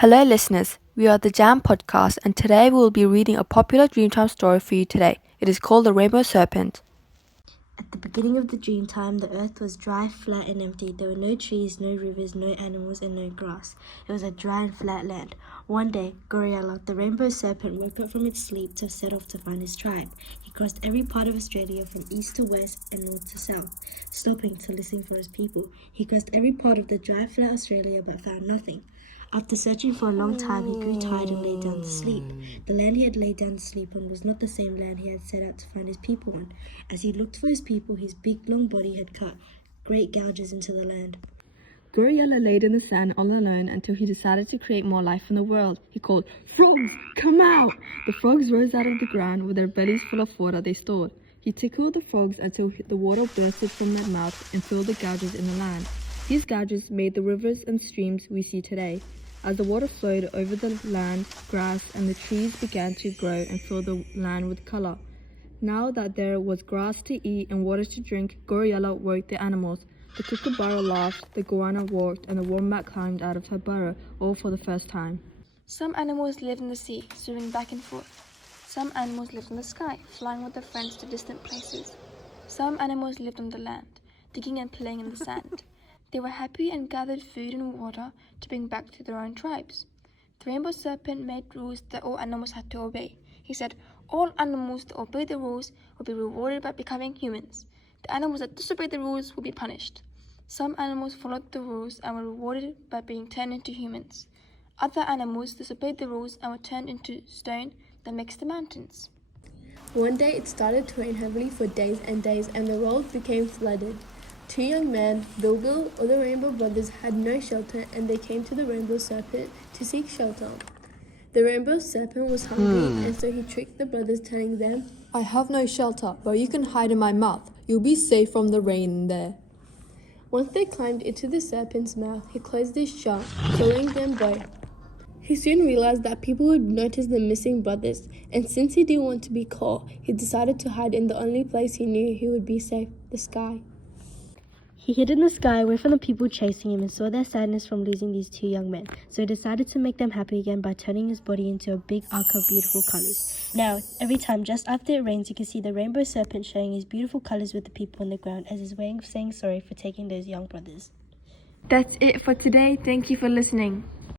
Hello, listeners. We are the Jam Podcast, and today we will be reading a popular Dreamtime story for you today. It is called The Rainbow Serpent. At the beginning of the Dreamtime, the earth was dry, flat, and empty. There were no trees, no rivers, no animals, and no grass. It was a dry and flat land. One day, Goriella, the rainbow serpent, woke up from its sleep to set off to find his tribe. He crossed every part of Australia from east to west and north to south, stopping to listen for his people. He crossed every part of the dry, flat Australia but found nothing. After searching for a long time, he grew tired and lay down to sleep. The land he had laid down to sleep on was not the same land he had set out to find his people on. As he looked for his people, his big, long body had cut great gouges into the land. Goriella laid in the sand all alone until he decided to create more life in the world. He called, "Frogs, come out!" The frogs rose out of the ground with their bellies full of water they stored. He tickled the frogs until the water bursted from their mouths and filled the gouges in the land. These gouges made the rivers and streams we see today. As the water flowed over the land, grass and the trees began to grow and fill the land with color. Now that there was grass to eat and water to drink, Goriella woke the animals. The kookaburra laughed, the goanna walked, and the wombat climbed out of her burrow, all for the first time. Some animals lived in the sea, swimming back and forth. Some animals lived in the sky, flying with their friends to distant places. Some animals lived on the land, digging and playing in the sand. They were happy and gathered food and water to bring back to their own tribes. The rainbow serpent made rules that all animals had to obey. He said, all animals that obey the rules will be rewarded by becoming humans. The animals that disobeyed the rules will be punished. Some animals followed the rules and were rewarded by being turned into humans. Other animals disobeyed the rules and were turned into stone that makes the mountains. One day it started to rain heavily for days and days, and the world became flooded. Two young men, Bilbil or the Rainbow Brothers, had no shelter, and they came to the Rainbow Serpent to seek shelter. The Rainbow Serpent was hungry, and so he tricked the brothers, telling them, "I have no shelter, but you can hide in my mouth. You'll be safe from the rain in there." Once they climbed into the serpent's mouth, he closed it shut, killing them both. He soon realized that people would notice the missing brothers, and since he didn't want to be caught, he decided to hide in the only place he knew he would be safe, the sky. He hid in the sky away from the people chasing him and saw their sadness from losing these two young men, so he decided to make them happy again by turning his body into a big arc of beautiful colors. Now, every time just after it rains, you can see the rainbow serpent showing his beautiful colors with the people on the ground as his way of saying sorry for taking those young brothers. That's it for today. Thank you for listening.